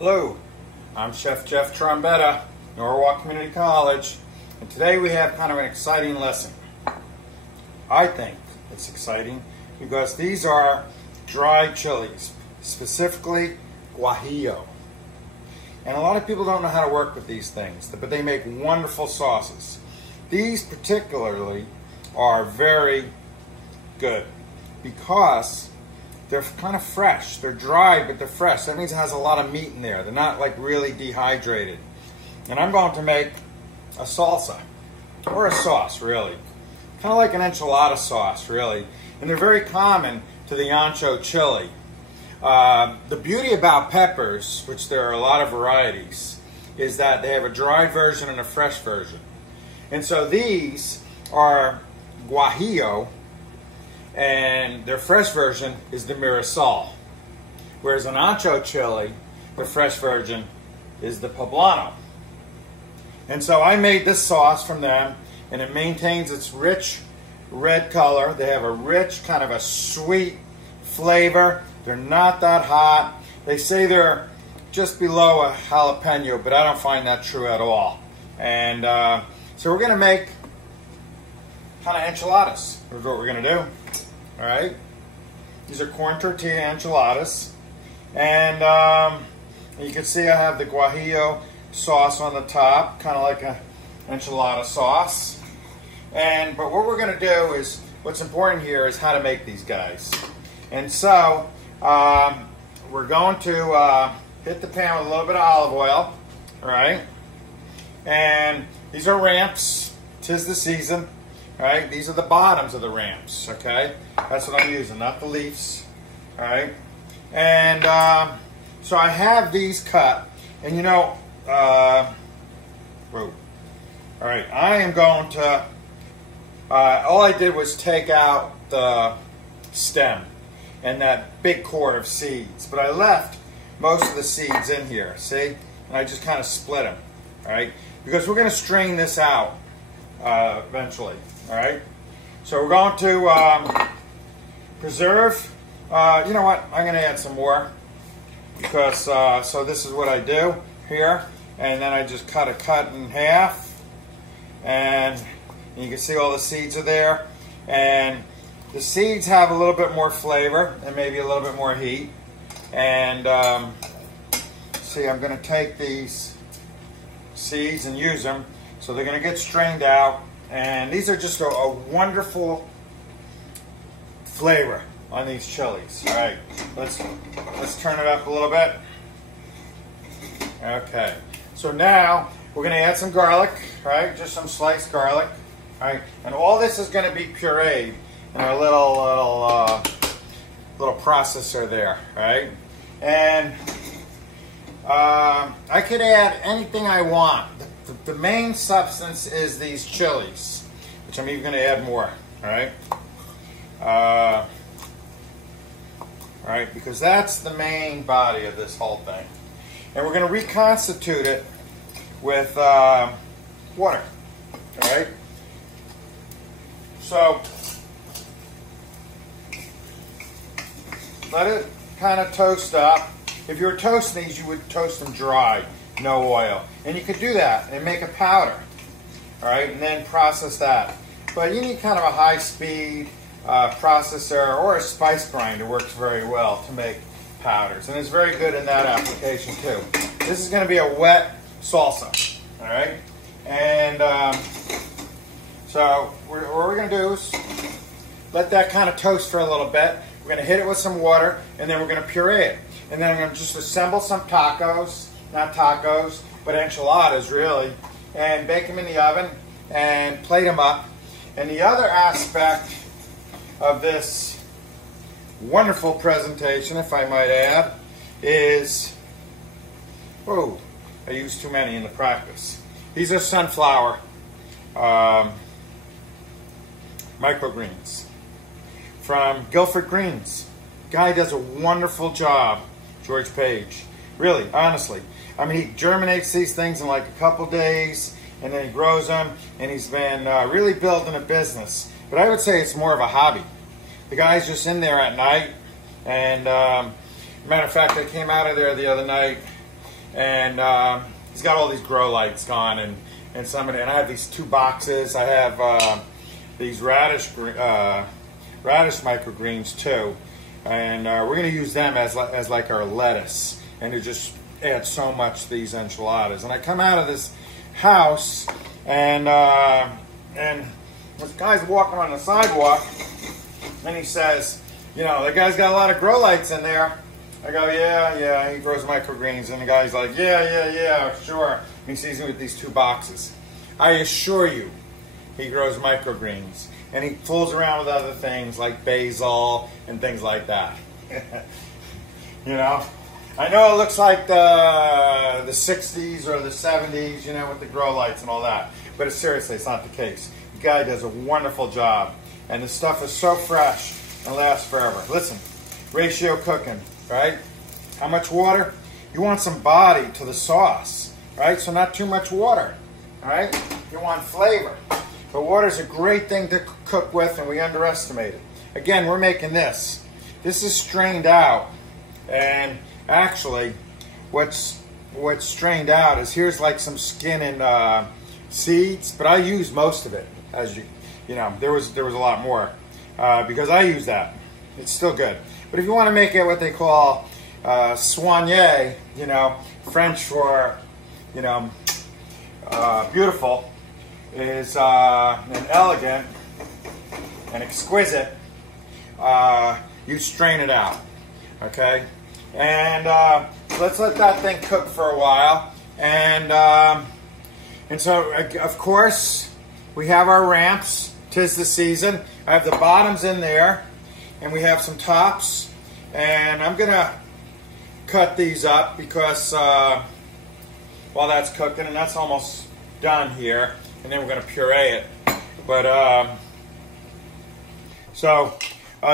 Hello, I'm Chef Jeff Trombetta, Norwalk Community College, and today we have kind of an exciting lesson. I think it's exciting because these are dried chilies, specifically Guajillo. And a lot of people don't know how to work with these things, but they make wonderful sauces. These particularly are very good because they're kind of fresh. They're dry, but they're fresh. That means it has a lot of meat in there. They're not like really dehydrated. And I'm going to make a salsa, or a sauce, really. Kind of like an enchilada sauce, really. And they're very common to the ancho chili. The beauty about peppers, which there are a lot of varieties, is that they have a dried version and a fresh version. And so these are Guajillo, and their fresh version is the Mirasol. Whereas an ancho chili, the fresh version is the Poblano. And so I made this sauce from them, and it maintains its rich red color. They have a rich, kind of a sweet flavor. They're not that hot. They say they're just below a jalapeno, but I don't find that true at all. And so we're going to make kind of enchiladas. Here's what we're going to do. All right. These are corn tortilla enchiladas. And you can see I have the Guajillo sauce on the top, kind of like a enchilada sauce. But what we're going to do is, what's important here is how to make these guys. And so we're going to hit the pan with a little bit of olive oil. All right. And these are ramps. 'Tis the season. All right. These are the bottoms of the ramps. Okay. That's what I'm using, not the leaves. All right. And so I have these cut. And you know, whoa. All right. I am going to, all I did was take out the stem and that big cord of seeds. But I left most of the seeds in here, see? And I just kind of split them, all right? Because we're going to strain this out eventually, all right? So we're going to preserve. You know what? I'm going to add some more because, so this is what I do here. And then I just cut in half. And you can see all the seeds are there. And the seeds have a little bit more flavor and maybe a little bit more heat. And see, I'm going to take these seeds and use them. So they're going to get strained out. And these are just a wonderful flavor on these chilies. All right, let's turn it up a little bit. Okay, so now we're going to add some garlic, right? Just some sliced garlic. All right, and all this is going to be pureed in our little processor there, right? And I could add anything I want. The main substance is these chilies, which I'm even going to add more, all right? All right, because that's the main body of this whole thing. And we're going to reconstitute it with water, all right? So let it kind of toast up. If you were toasting these, you would toast them dry, no oil. And you could do that and make a powder, all right, and then process that. But you need kind of a high-speed processor, or a spice grinder works very well to make powders. And it's very good in that application too. This is going to be a wet salsa, all right? And so what we're going to do is let that kind of toast for a little bit. We're going to hit it with some water, and then we're going to puree it. And then I'm going to just assemble some tacos, not tacos, but enchiladas really, and bake them in the oven and plate them up. And the other aspect of this wonderful presentation, if I might add, is, whoa, I used too many in the practice. These are sunflower microgreens from Guilford Greens. Guy does a wonderful job, George Page. Really, honestly. I mean, he germinates these things in like a couple days, and then he grows them, and he's been really building a business. But I would say it's more of a hobby. The guy's just in there at night, and matter of fact, I came out of there the other night, And he's got all these grow lights gone, and some of it. And I have these 2 boxes. I have these radish microgreens too, and we're going to use them as like our lettuce, and it just adds so much to these enchiladas. And I come out of this house, and this guy's walking on the sidewalk, and he says, you know, the guy's got a lot of grow lights in there. I go, yeah, he grows microgreens. And the guy's like, yeah, sure. And he sees me with these 2 boxes. I assure you, he grows microgreens. And he fools around with other things like basil and things like that. You know? I know it looks like the 60s or the 70s, you know, with the grow lights and all that. But seriously, it's not the case. The guy does a wonderful job. And the stuff is so fresh and lasts forever. Listen, ratio cooking, right? How much water? You want some body to the sauce, right? So not too much water, all right? You want flavor. But water's a great thing to cook with, and we underestimate it. Again, we're making this. This is strained out, and actually, what's strained out is here's like some skin and seeds, but I use most of it. As you know, there was a lot more because I use that. It's still good. But if you want to make it what they call soigné, you know, French for, you know, beautiful, is and elegant and exquisite, you strain it out, okay? And let's let that thing cook for a while. And so, of course, we have our ramps. 'Tis the season. I have the bottoms in there, and we have some tops. And I'm gonna cut these up because while that's cooking, and that's almost done here, and then we're gonna puree it. But so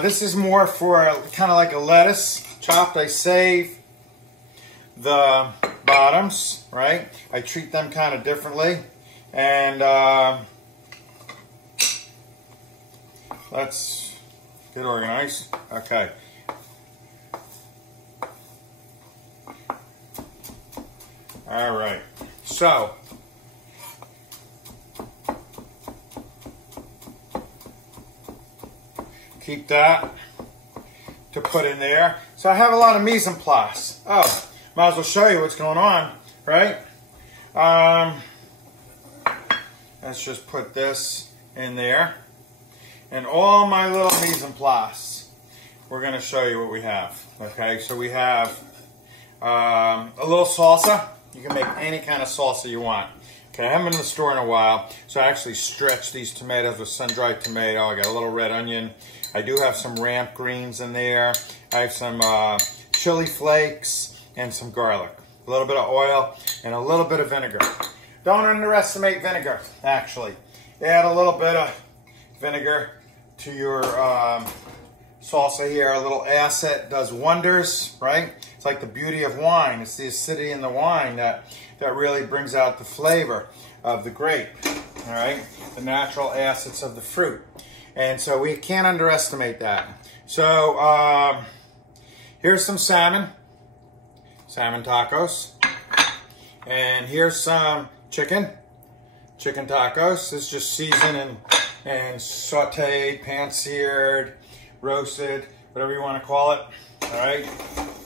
this is more for kind of like a lettuce chopped. I save the bottoms, right? I treat them kind of differently, and let's get organized. Okay. All right. So, keep that to put in there. So I have a lot of mise en place. Oh, might as well show you what's going on, right? Let's just put this in there. And all my little mise en place, we're going to show you what we have. Okay, so we have a little salsa. You can make any kind of salsa you want. Okay, I haven't been in the store in a while, so I actually stretched these tomatoes with sun-dried tomato. I got a little red onion. I do have some ramp greens in there. I have some chili flakes and some garlic. A little bit of oil and a little bit of vinegar. Don't underestimate vinegar, actually. Add a little bit of vinegar to your salsa here. A little acid does wonders, right? It's like the beauty of wine. It's the acidity in the wine that really brings out the flavor of the grape, all right? The natural acids of the fruit. And so we can't underestimate that. So here's some salmon tacos. And here's some chicken tacos. This is just seasoned and sauteed, pan-seared, roasted, whatever you want to call it. All right,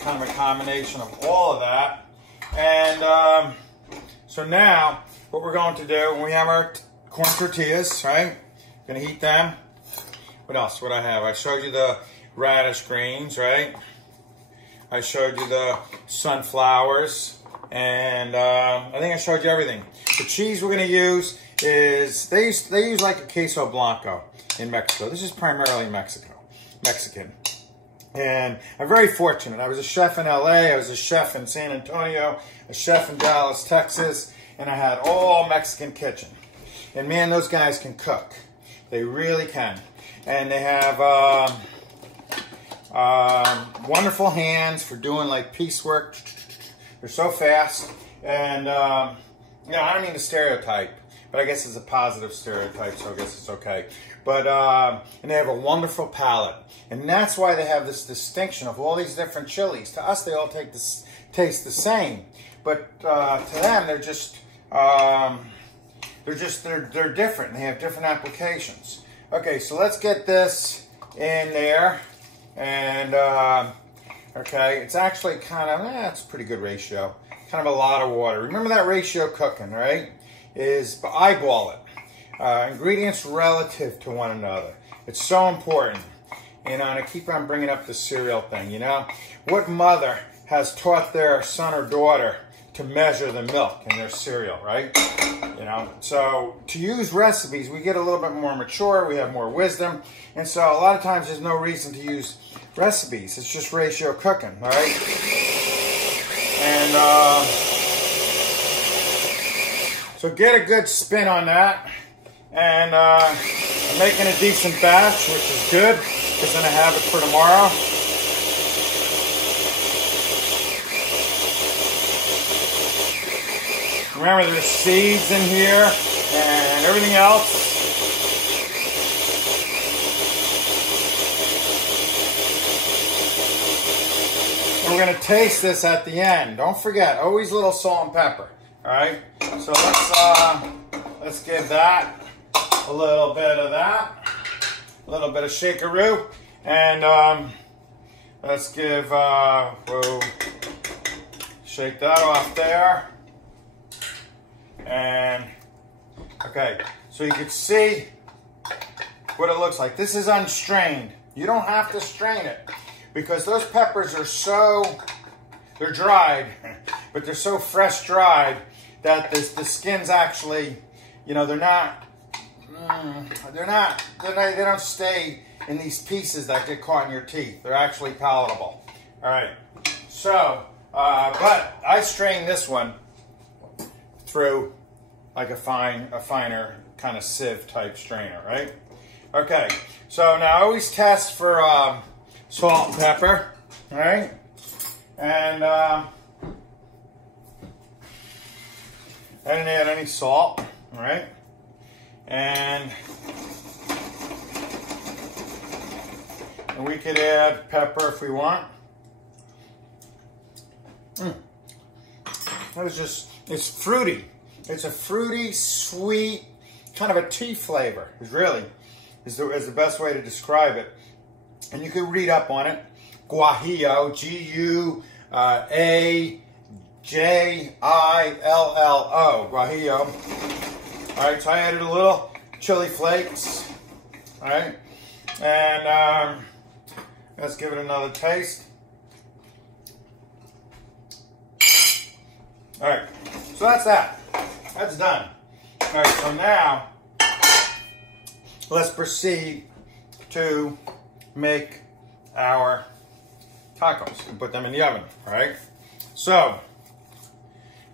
kind of a combination of all of that. And so now, what we're going to do, we have our corn tortillas, right? Gonna heat them. What else would I have? I showed you the radish greens, right? I showed you the sunflowers, and I think I showed you everything. The cheese we're gonna use is, they use like a queso blanco in Mexico. This is primarily Mexican. And I'm very fortunate. I was a chef in LA, I was a chef in San Antonio, a chef in Dallas, Texas, and I had all Mexican kitchen. And man, those guys can cook. They really can. And they have wonderful hands for doing like piecework. They're so fast. And you know, I don't mean to stereotype, but I guess it's a positive stereotype, so I guess it's okay. But and they have a wonderful palate, and that's why they have this distinction of all these different chilies. To us, they all taste the same, but to them they're different. They have different applications. Okay, so let's get this in there, and okay, it's actually kind of it's a pretty good ratio. Kind of a lot of water. Remember that ratio cooking, right? Is eyeball it. Ingredients relative to one another. It's so important. You know, and I keep on bringing up the cereal thing, you know? What mother has taught their son or daughter to measure the milk in their cereal, right? You know, so to use recipes, we get a little bit more mature, we have more wisdom, and so a lot of times there's no reason to use recipes. It's just ratio cooking, all right? And so get a good spin on that, and I'm making a decent batch, which is good, because then I have it for tomorrow. Remember, there's seeds in here and everything else. And we're going to taste this at the end. Don't forget, always a little salt and pepper. All right. So let's give that a little bit of that, a little bit of shakeroo, and let's give we'll shake that off there. And okay, so you can see what it looks like. This is unstrained. You don't have to strain it because those peppers are they're dried, but they're so fresh dried that the skin's actually, you know, they don't stay in these pieces that get caught in your teeth. They're actually palatable. All right, so, but I strained this one through like a finer kind of sieve type strainer, right? Okay, so now I always test for salt and pepper, all right? And I didn't add any salt, all right? And we could add pepper if we want. That was just, it's fruity. It's a fruity, sweet, kind of a tea flavor. Is the best way to describe it. And you can read up on it. Guajillo, G-U-A-J-I-L-L-O, Guajillo. All right, so I added a little chili flakes. All right, and let's give it another taste. All right, so that's that. That's done. All right, so now let's proceed to make our tacos and put them in the oven, all right? So,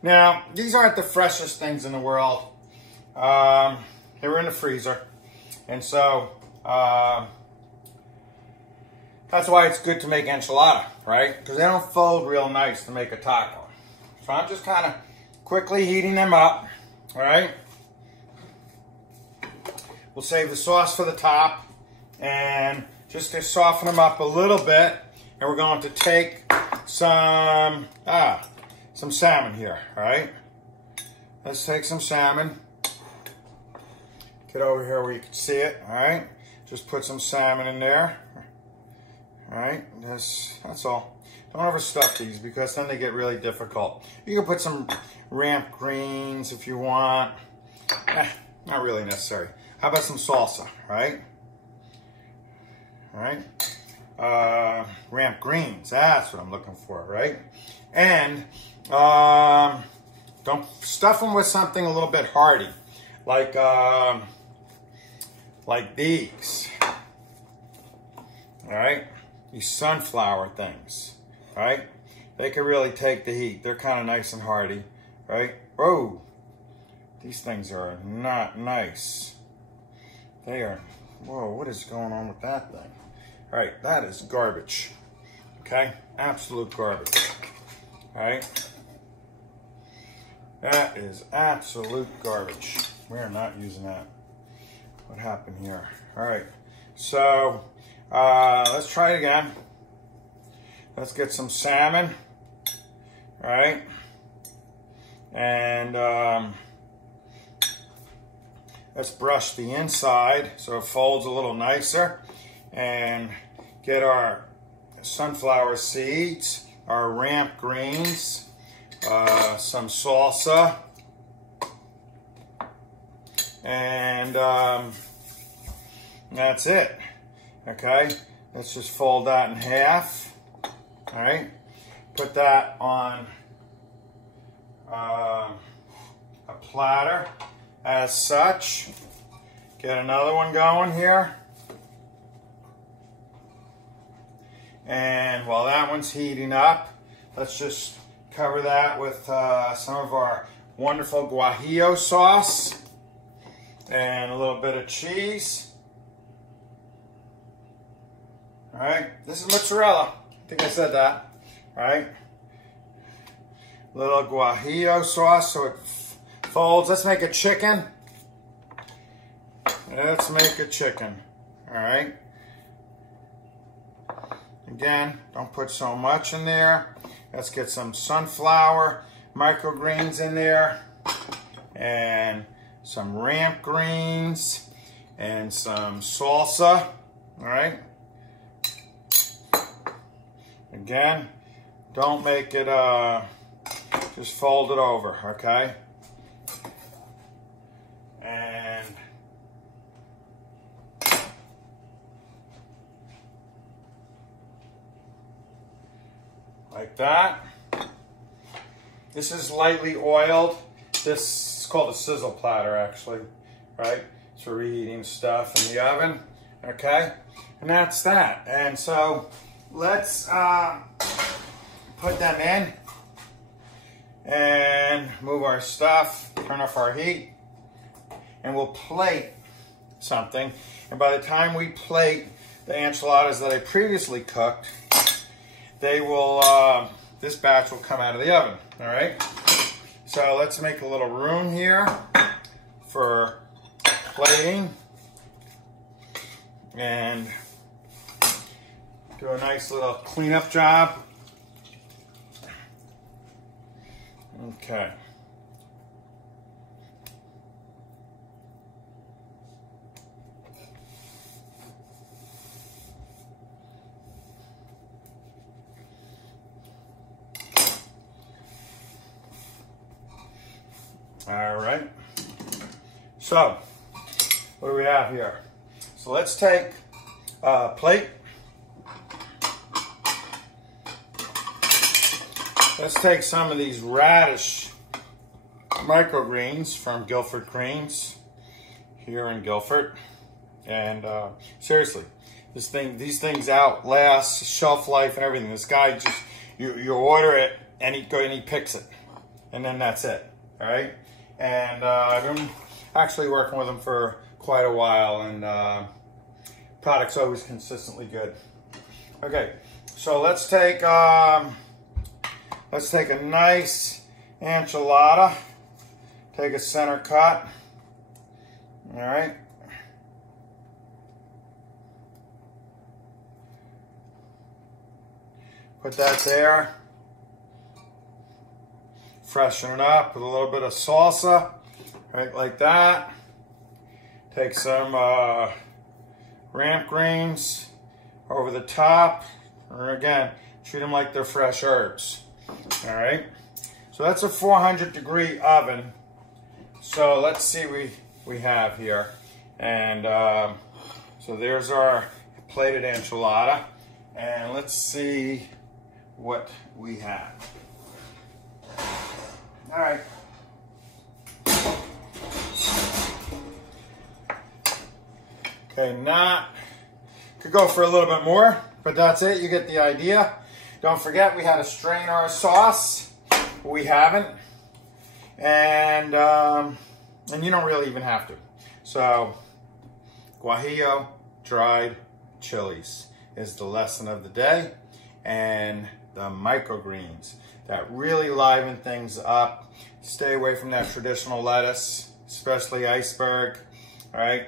now, these aren't the freshest things in the world. They were in the freezer. And so, that's why it's good to make enchilada, right? Because they don't fold real nice to make a taco. So I'm just kind of quickly heating them up, all right? We'll save the sauce for the top, and just to soften them up a little bit, and we're going to take some salmon here, all right? Let's take some salmon. Get over here where you can see it, all right? Just put some salmon in there, all right? That's all. Don't overstuff these because then they get really difficult. You can put some ramp greens if you want. Not really necessary. How about some salsa, right? All right. Ramp greens, that's what I'm looking for, right? And don't stuff them with something a little bit hearty, like these. All right, these sunflower things. Right? They can really take the heat. They're kind of nice and hearty, right? Oh, these things are not nice. They are, whoa, what is going on with that thing? All right, that is garbage, okay? Absolute garbage, all right? That is absolute garbage. We're not using that. What happened here? All right, so let's try it again. Let's get some salmon All right, and let's brush the inside so it folds a little nicer, and get our sunflower seeds, our ramp greens, some salsa, and that's it. Okay, let's just fold that in half. All right, put that on a platter as such. Get another one going here. And while that one's heating up, let's just cover that with some of our wonderful Guajillo sauce and a little bit of cheese. All right, this is mozzarella. I think I said that. All right, little Guajillo sauce so it folds. Let's make a chicken. Let's make a chicken. All right. Again, don't put so much in there. Let's get some sunflower microgreens in there, and some ramp greens, and some salsa. All right. Again, don't make it, just fold it over, okay? And like that. This is lightly oiled. This is called a Sizzle platter, actually, right? It's for reheating stuff in the oven, okay? And that's that. And so let's put them in and move our stuff, turn off our heat, and we'll plate something. And by the time we plate the enchiladas that I previously cooked, they will, this batch will come out of the oven, all right? So let's make a little room here for plating and do a nice little cleanup job. Okay. All right. So, what do we have here? So let's take a plate. Let's take some of these Radish Microgreens from Guilford Greens here in Guilford. And seriously, these things outlast shelf life and everything. This guy just, you order it and he picks it. And then that's it, all right? And I've been actually working with him for quite a while, and product's always consistently good. Okay, so let's take a nice enchilada. Take a center cut. All right. Put that there. Freshen it up with a little bit of salsa, right, like that. Take some ramp greens over the top, or again, treat them like they're fresh herbs. All right, so that's a 400-degree oven. So let's see what we have here. And so there's our plated enchilada, and let's see what we have. All right. Okay, could go for a little bit more, but that's it. You get the idea. Don't forget we had to strain our sauce. We haven't, and you don't really even have to. So, Guajillo dried chilies is the lesson of the day, and the microgreens that really liven things up. Stay away from that traditional lettuce, especially iceberg. All right,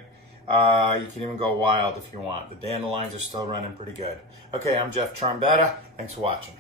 you can even go wild if you want. The dandelions are still running pretty good. Okay, I'm Jeff Trombetta. Thanks for watching.